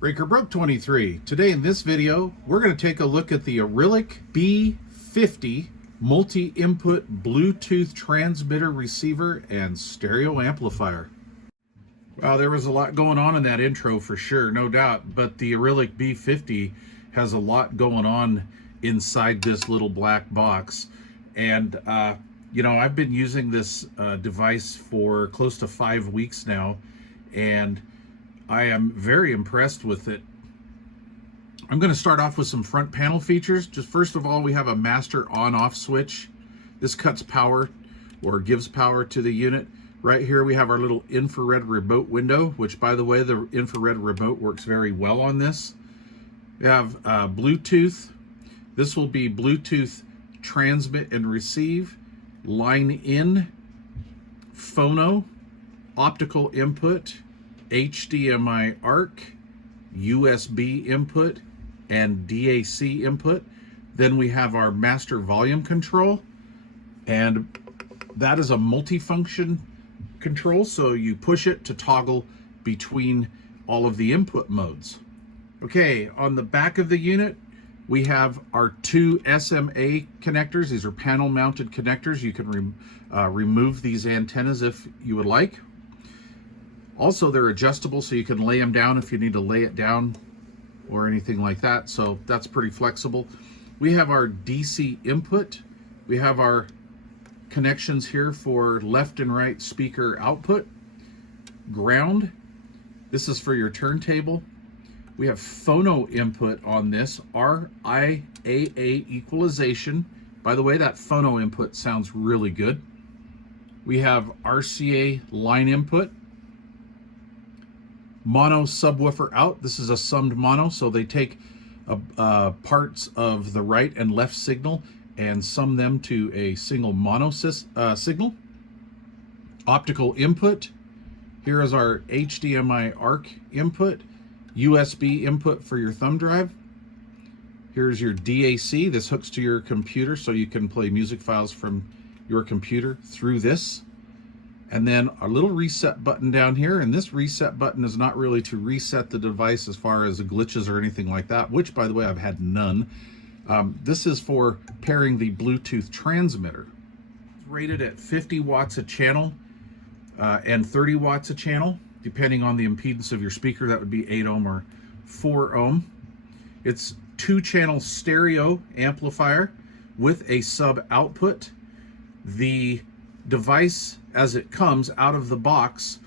Breaker Broke 23. Today in this video, we're going to take a look at the Arylic B50 multi-input Bluetooth transmitter receiver and stereo amplifier. Wow, there was a lot going on in that intro for sure, no doubt, but the Arylic B50 has a lot going on inside this little black box. And, you know, I've been using this device for close to 5 weeks now, and I am very impressed with it. I'm going to start off with some front panel features. Just first of all, we have a master on-off switch. This cuts power or gives power to the unit. Right here we have our little infrared remote window, which, by the way, the infrared remote works very well on this. We have Bluetooth. This will be Bluetooth transmit and receive, line in, phono, optical input, HDMI ARC, USB input, and DAC input. Then we have our master volume control, and that is a multifunction control, so you push it to toggle between all of the input modes. Okay, on the back of the unit, we have our two SMA connectors. These are panel mounted connectors. You can remove these antennas if you would like. Also, they're adjustable, so you can lay them down if you need to lay it down or anything like that. So that's pretty flexible. We have our DC input. We have our connections here for left and right speaker output. Ground. This is for your turntable. We have phono input on this, RIAA equalization. By the way, that phono input sounds really good. We have RCA line input. Mono subwoofer out. This is a summed mono, so they take parts of the right and left signal and sum them to a single mono signal. Optical input. Here is our HDMI ARC input. USB input for your thumb drive. Here's your DAC. This hooks to your computer so you can play music files from your computer through this. And then a little reset button down here, and this reset button is not really to reset the device as far as the glitches or anything like that, which, by the way, I've had none. This is for pairing the Bluetooth transmitter. It's rated at 50 watts a channel and 30 watts a channel, depending on the impedance of your speaker. That would be 8 ohm or 4 ohm. It's 2-channel stereo amplifier with a sub output. The device, as it comes out of the box,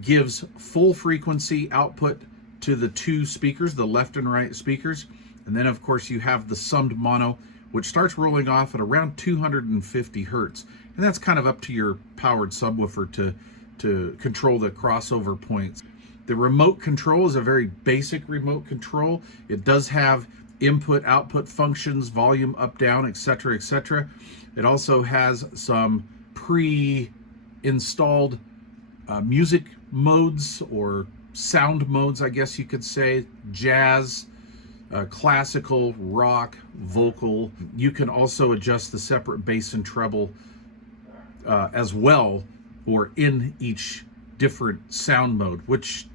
gives full frequency output to the two speakers, the left and right speakers. And then, of course, you have the summed mono, which starts rolling off at around 250 hertz. And that's kind of up to your powered subwoofer to control the crossover points. The remote control is a very basic remote control. It does have input, output functions, volume up, down, etc., etc. It also has some pre-installed music modes or sound modes, I guess you could say. Jazz, classical, rock, vocal. You can also adjust the separate bass and treble as well, or in each different sound mode, which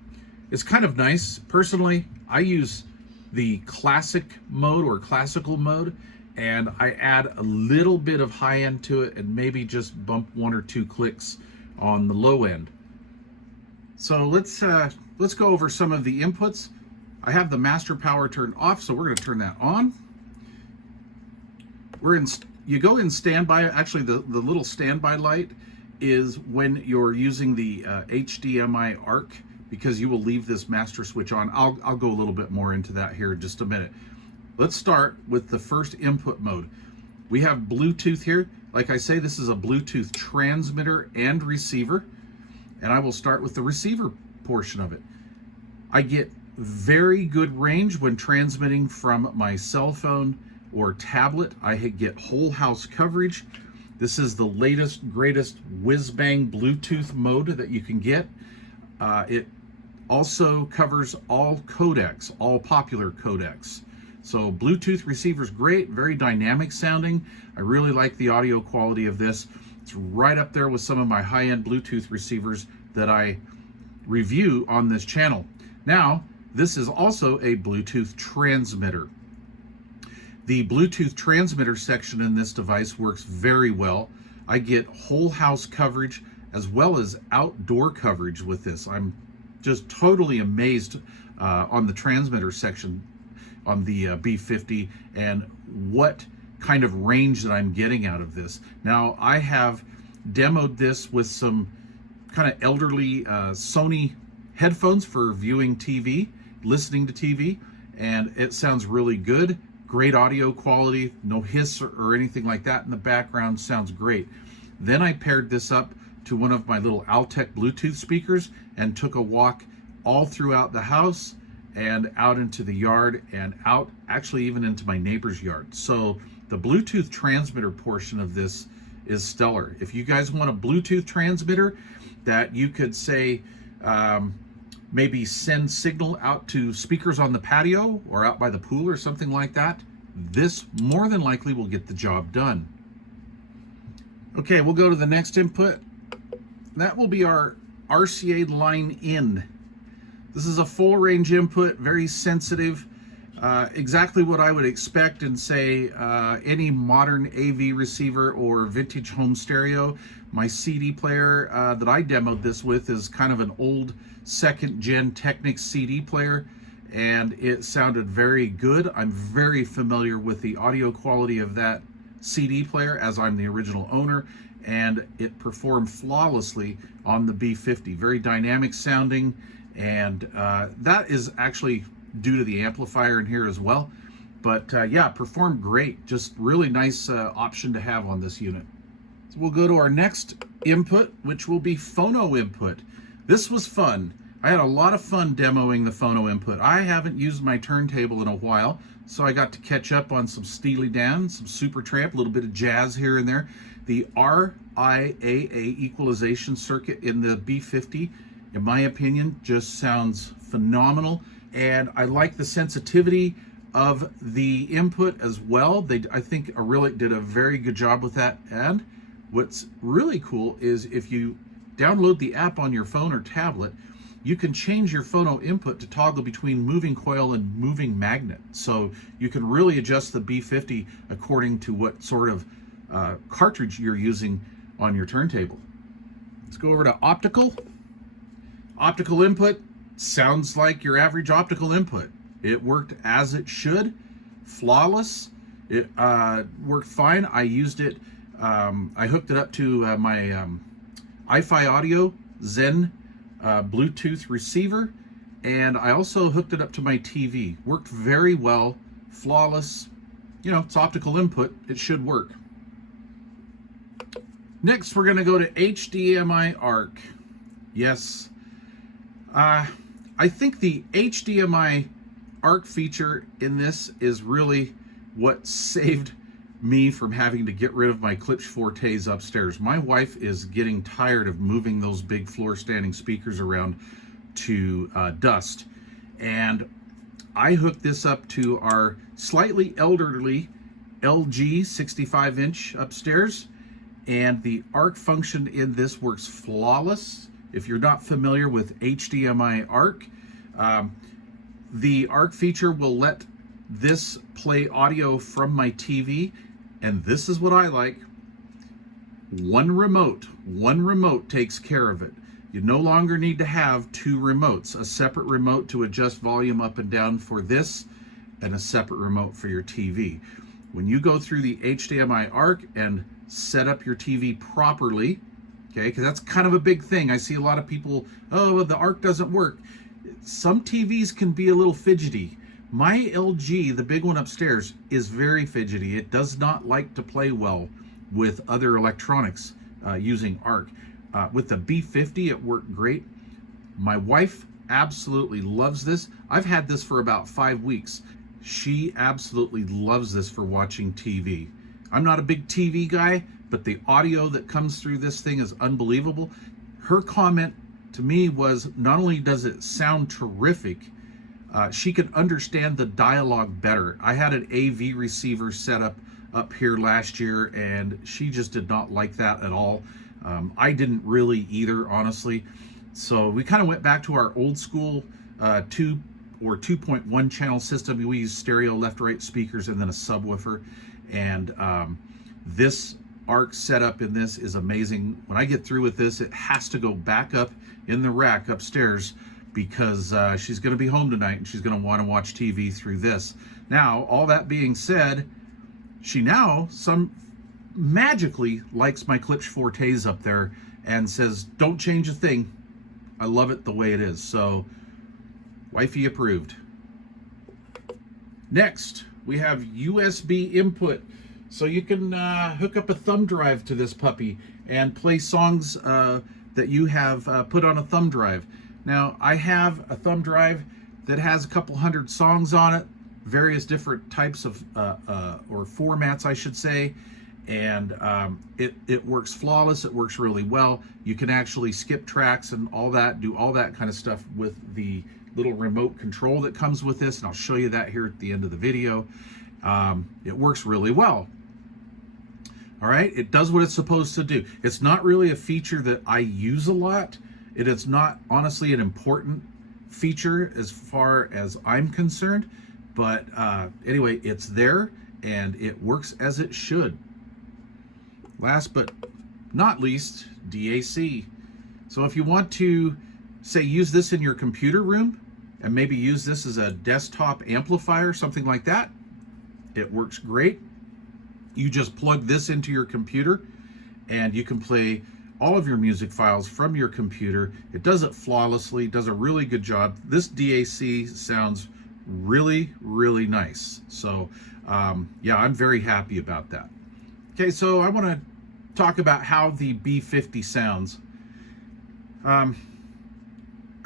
is kind of nice. Personally, I use the classic mode or classical mode, and I add a little bit of high end to it and maybe just bump 1 or 2 clicks on the low end. So let's go over some of the inputs. I have the master power turned off, so we're going to turn that on. You go in standby. Actually, the little standby light is when you're using the HDMI ARC, because you will leave this master switch on. I'll go a little bit more into that here in just a minute. Let's start with the first input mode. We have Bluetooth here. Like I say, this is a Bluetooth transmitter and receiver, and I will start with the receiver portion of it. I get very good range when transmitting from my cell phone or tablet. I get whole house coverage. This is the latest, greatest whiz-bang Bluetooth mode that you can get. It also covers all codecs, all popular codecs. So Bluetooth receiver's great, very dynamic sounding. I really like the audio quality of this. It's right up there with some of my high-end Bluetooth receivers that I review on this channel. Now, This is also a Bluetooth transmitter. The Bluetooth transmitter section in this device works very well. I get whole house coverage as well as outdoor coverage with this. I'm just totally amazed on the transmitter section on the B50 and what kind of range that I'm getting out of this. Now, I have demoed this with some kind of elderly Sony headphones for viewing TV, listening to TV, and it sounds really good. Great audio quality, no hiss or anything like that in the background, sounds great. Then I paired this up to one of my little Altec Bluetooth speakers and took a walk all throughout the house and out into the yard and out actually even into my neighbor's yard. So the Bluetooth transmitter portion of this is stellar. If you guys want a Bluetooth transmitter that you could say maybe send signal out to speakers on the patio or out by the pool or something like that, this more than likely will get the job done. Okay, we'll go to the next input. That will be our RCA line in. This is a full range input, very sensitive, exactly what I would expect in, say, any modern AV receiver or vintage home stereo. My CD player that I demoed this with is kind of an old second gen Technics CD player, and it sounded very good. I'm very familiar with the audio quality of that CD player as I'm the original owner, and it performed flawlessly on the B50. Very dynamic sounding, and that is actually due to the amplifier in here as well. But yeah, performed great. Just really nice option to have on this unit. So we'll go to our next input, which will be phono input. This was fun. I had a lot of fun demoing the phono input. I haven't used my turntable in a while, so I got to catch up on some Steely Dan, some Supertramp, a little bit of jazz here and there. The RIAA equalization circuit in the B50, in my opinion, just sounds phenomenal. And I like the sensitivity of the input as well. I think Arylic did a very good job with that. And what's really cool is if you download the app on your phone or tablet, you can change your phono input to toggle between moving coil and moving magnet. So you can really adjust the B50 according to what sort of cartridge you're using on your turntable. Let's go over to optical. Optical input sounds like your average optical input. It worked as it should, flawless. It worked fine. I used it, I hooked it up to my iFi Audio Zen Bluetooth receiver, and I also hooked it up to my TV. Worked very well, flawless. You know, it's optical input, it should work. Next, we're going to go to HDMI ARC. Yes, I think the HDMI ARC feature in this is really what saved me from having to get rid of my Klipsch Fortes upstairs. My wife is getting tired of moving those big floor standing speakers around to dust, and I hooked this up to our slightly elderly LG 65-inch upstairs, and the ARC function in this works flawless. If you're not familiar with HDMI ARC, the ARC feature will let this play audio from my TV, and this is what I like. One remote takes care of it. You no longer need to have two remotes, a separate remote to adjust volume up and down for this, and a separate remote for your TV. When you go through the HDMI ARC and set up your TV properly, okay, because that's kind of a big thing. I see a lot of people, oh, the ARC doesn't work. Some TVs can be a little fidgety. My LG, the big one upstairs, is very fidgety. It does not like to play well with other electronics using ARC. With the B50, it worked great. My wife absolutely loves this. I've had this for about 5 weeks. She absolutely loves this for watching TV. I'm not a big TV guy, but the audio that comes through this thing is unbelievable. Her comment to me was, not only does it sound terrific, she could understand the dialogue better. I had an AV receiver set up here last year, and she just did not like that at all. I didn't really either, honestly. So we kind of went back to our old school two or 2.1 channel system. We use stereo left-right speakers and then a subwoofer. And this arc setup in this is amazing. When I get through with this, it has to go back up in the rack upstairs because she's going to be home tonight and she's going to want to watch TV through this. Now, all that being said, she now magically likes my Klipsch Fortes up there and says, don't change a thing. I love it the way it is. So, wifey approved. Next, we have USB input. So you can hook up a thumb drive to this puppy and play songs that you have put on a thumb drive. Now, I have a thumb drive that has a couple hundred songs on it, various different types of, or formats, I should say, and it works flawless. It works really well. You can actually skip tracks and all that, do all that kind of stuff with the little remote control that comes with this, and I'll show you that here at the end of the video. It works really well. All right, it does what it's supposed to do. It's not really a feature that I use a lot. It is not honestly an important feature as far as I'm concerned, but anyway, it's there and it works as it should. Last but not least, DAC. So if you want to, say, use this in your computer room and maybe use this as a desktop amplifier, something like that, it works great. You just plug this into your computer and you can play all of your music files from your computer. It does it flawlessly, does a really good job. This DAC sounds really, really nice. So yeah, I'm very happy about that. Okay, so I want to talk about how the B50 sounds. How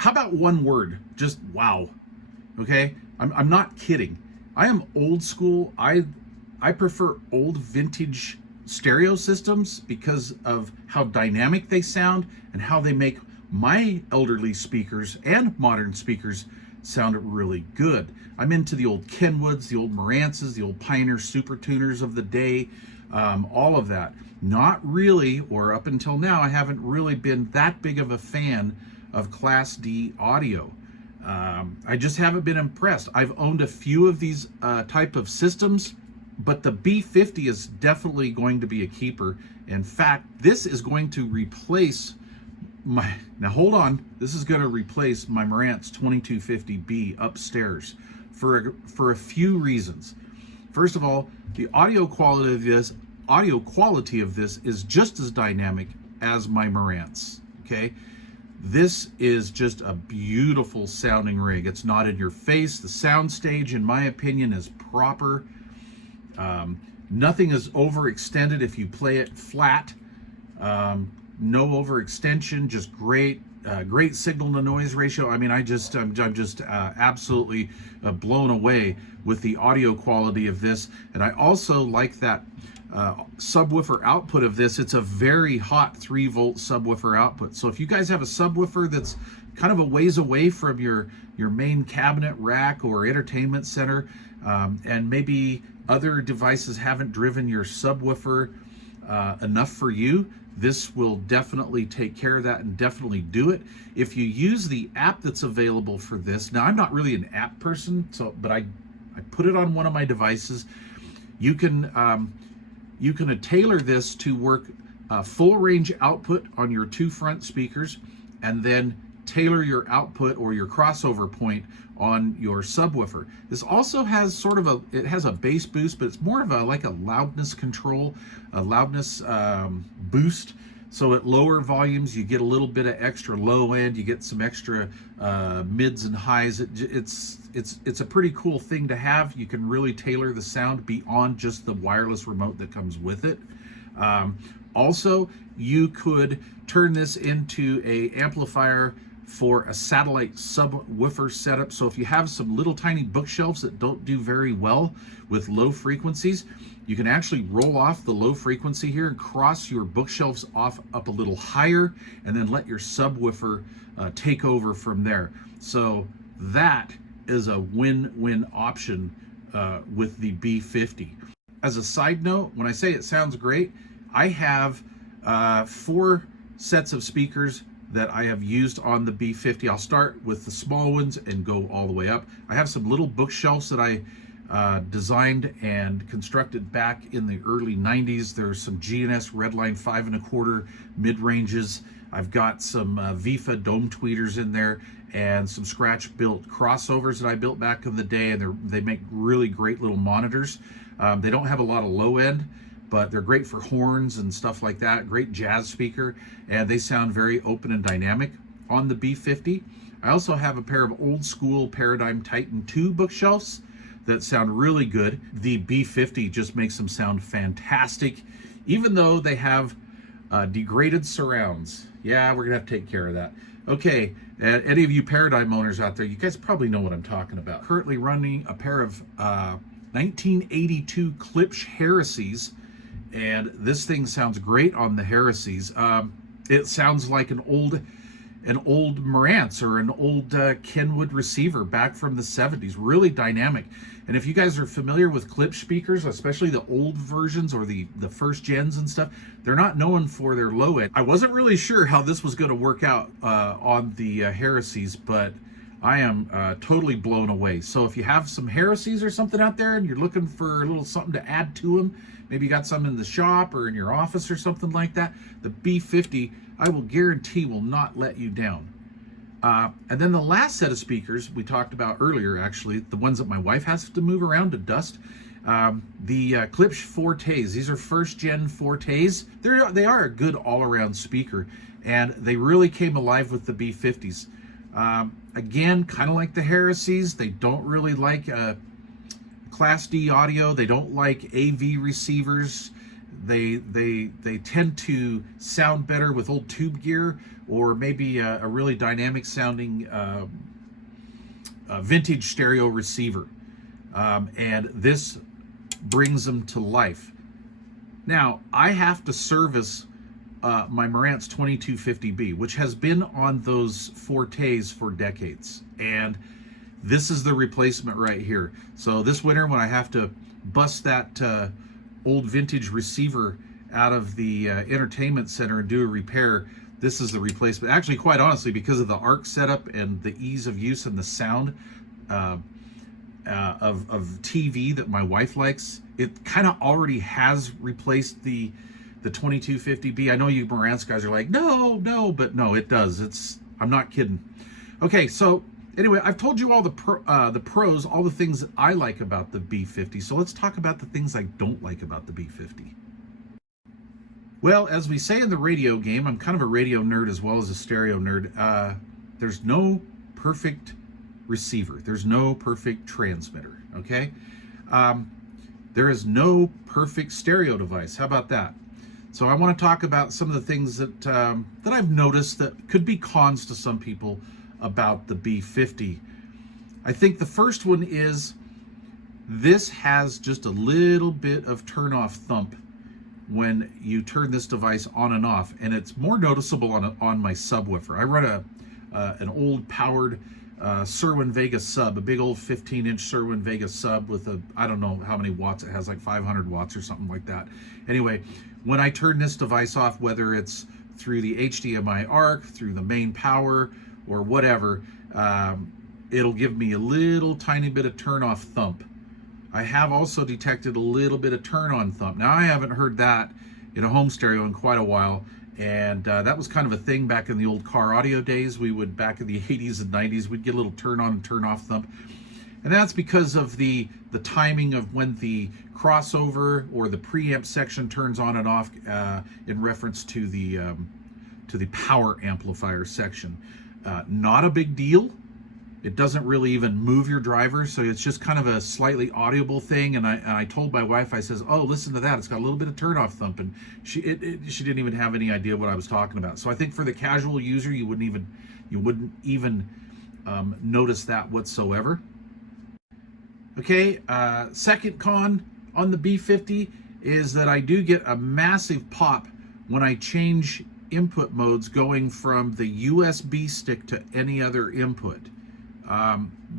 about one word? Just wow. Okay, I'm not kidding. I am old school. I prefer old vintage stereo systems because of how dynamic they sound and how they make my elderly speakers and modern speakers sound really good. I'm into the old Kenwoods, the old Marantzes, the old Pioneer Super Tuners of the day, all of that. Not really, or up until now, I haven't really been that big of a fan of Class D audio. I just haven't been impressed. I've owned a few of these type of systems, but the B50 is definitely going to be a keeper. In fact, this is going to replace my, now hold on, this is going to replace my Marantz 2250B upstairs for a few reasons. First of all, the audio quality of this is just as dynamic as my Marantz, okay? This is just a beautiful sounding rig. It's not in your face. The soundstage, in my opinion, is proper. Nothing is overextended if you play it flat. No overextension, just great signal to noise ratio. I mean, I'm just absolutely blown away with the audio quality of this. And I also like that subwoofer output of this. It's a very hot 3-volt subwoofer output. So if you guys have a subwoofer that's kind of a ways away from your main cabinet rack or entertainment center, and maybe other devices haven't driven your subwoofer enough for you, this will definitely take care of that and definitely do it. If you use the app that's available for this, now I'm not really an app person, but I put it on one of my devices. You can tailor this to work full range output on your 2 front speakers, and then tailor your output or your crossover point on your subwoofer. This also has sort of it has a bass boost, but it's more of like a loudness control, a loudness boost. So at lower volumes, you get a little bit of extra low end, you get some extra mids and highs. It's a pretty cool thing to have. You can really tailor the sound beyond just the wireless remote that comes with it. Also, you could turn this into a amplifier for a satellite subwoofer setup. So if you have some little tiny bookshelves that don't do very well with low frequencies, you can actually roll off the low frequency here and cross your bookshelves off up a little higher, and then let your subwoofer take over from there. So that is a win-win option with the B50. As a side note, when I say it sounds great, I have 4 sets of speakers that I have used on the B50. I'll start with the small ones and go all the way up. I have some little bookshelves that I designed and constructed back in the early 90s. There's some G&S Redline 5 1/4 mid-ranges. I've got some VIFA dome tweeters in there and some scratch built crossovers that I built back in the day, and they make really great little monitors. They don't have a lot of low end, but they're great for horns and stuff like that. Great jazz speaker, and they sound very open and dynamic on the B50. I also have a pair of old school Paradigm Titan 2 bookshelves that sound really good. The B50 just makes them sound fantastic, even though they have degraded surrounds. Yeah, we're gonna have to take care of that. Okay, any of you Paradigm owners out there, you guys probably know what I'm talking about. Currently running a pair of 1982 Klipsch Heresies, and this thing sounds great on the Heresies. It sounds like an old Marantz or an old Kenwood receiver back from the 70s. Really dynamic. And if you guys are familiar with Klipsch speakers, especially the old versions or the first gens and stuff, they're not known for their low end. I wasn't really sure how this was going to work out on the Heresies, but I am totally blown away. So if you have some Heresies or something out there and you're looking for a little something to add to them, maybe you got some in the shop or in your office or something like that, the B50, I will guarantee, will not let you down. And then the last set of speakers we talked about earlier, actually, the ones that my wife has to move around to dust, the Klipsch Fortes. These are first gen Fortes. They are a good all-around speaker, and they really came alive with the B50s. Again, kind of like the Heresies, they don't really like Class D audio. They don't like AV receivers. They tend to sound better with old tube gear, or maybe a really dynamic sounding vintage stereo receiver. And this brings them to life. Now, I have to service my Marantz 2250B, which has been on those Fortes for decades. And this is the replacement right here. So this winter, when I have to bust that old vintage receiver out of the entertainment center and do a repair, this is the replacement. Actually, quite honestly, because of the ARC setup and the ease of use and the sound of TV that my wife likes, it kind of already has replaced the 2250B. I know you Marantz guys are like, no, but no, it does. I'm not kidding. Okay, so anyway, I've told you all the pros, all the things that I like about the B50. So let's talk about the things I don't like about the B50. Well, as we say in the radio game, I'm kind of a radio nerd as well as a stereo nerd. There's no perfect receiver. There's no perfect transmitter, okay? There is no perfect stereo device. How about that? So I want to talk about some of the things that that I've noticed that could be cons to some people about the B50. I think the first one is this has just a little bit of turn-off thump when you turn this device on and off, and it's more noticeable on my subwoofer. I run an old powered Cerwin Vega sub, a big old 15-inch Cerwin Vega sub with I don't know how many watts it has, like 500 watts or something like that. Anyway, when I turn this device off, whether it's through the HDMI ARC, through the main power, or whatever, it'll give me a little tiny bit of turn-off thump. I have also detected a little bit of turn-on thump. Now, I haven't heard that in a home stereo in quite a while, and that was kind of a thing back in the old car audio days. We would, back in the 80s and 90s, we'd get a little turn-on and turn-off thump. And that's because of the timing of when the crossover or the preamp section turns on and off in reference to the power amplifier section. Not a big deal. It doesn't really even move your driver, so it's just kind of a slightly audible thing. And I told my wife, I says, "Oh, listen to that! It's got a little bit of turn-off thump," and she didn't even have any idea what I was talking about. So I think for the casual user, you wouldn't even notice that whatsoever. Okay, second con on the B50 is that I do get a massive pop when I change input modes going from the USB stick to any other input.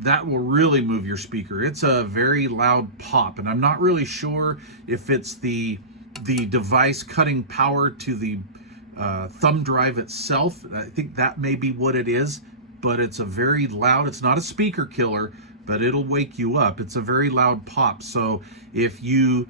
That will really move your speaker. It's a very loud pop, and I'm not really sure if it's the device cutting power to the thumb drive itself. I think that may be what it is, but it's a very loud, it's not a speaker killer, but it'll wake you up. It's a very loud pop. So if you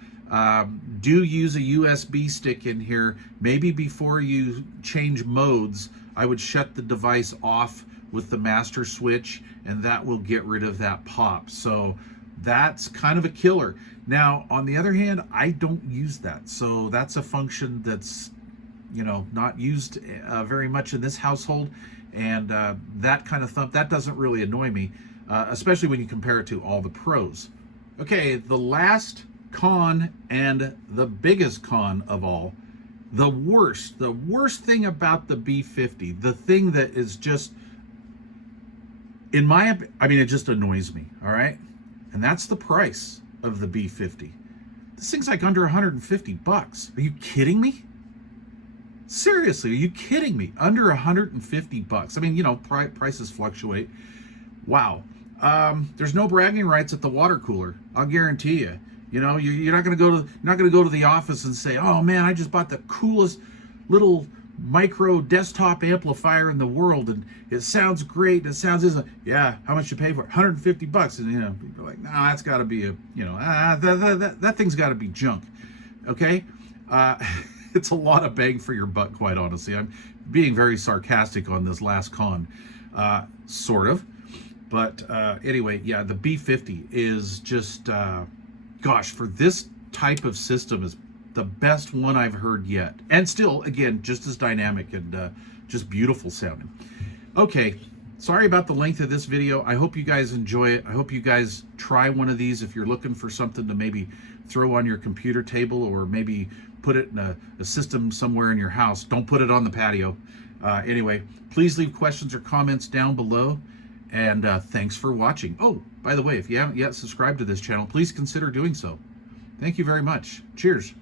do use a USB stick in here, maybe before you change modes, I would shut the device off with the master switch, and that will get rid of that pop. So that's kind of a killer. Now, on the other hand, I don't use that. So that's a function that's, you know, not used very much in this household. And that kind of thump, that doesn't really annoy me, especially when you compare it to all the pros. Okay, the last con and the biggest con of all, the worst thing about the B50, the thing that is just, in my, I mean, it just annoys me, all right? And that's the price of the B50. This thing's like under 150 bucks. Are you kidding me? Seriously, are you kidding me? Under 150 bucks. I mean, you know, prices fluctuate. Wow. There's no bragging rights at the water cooler. I'll guarantee you. You know, you're not going to go to the office and say, "Oh man, I just bought the coolest little micro desktop amplifier in the world, and it sounds great. It sounds yeah. How much you pay for it? 150 bucks." And you know, people are like, "No, that's got to be a, you know, that thing's got to be junk." Okay, it's a lot of bang for your buck, quite honestly. I'm being very sarcastic on this last con, sort of, but anyway, yeah, the B50 is just, gosh, for this type of system is the best one I've heard yet. And still, again, just as dynamic and just beautiful sounding. Okay, sorry about the length of this video. I hope you guys enjoy it. I hope you guys try one of these if you're looking for something to maybe throw on your computer table, or maybe put it in a system somewhere in your house. Don't put it on the patio. Anyway, please leave questions or comments down below. And thanks for watching. Oh, by the way, if you haven't yet subscribed to this channel, please consider doing so. Thank you very much. Cheers.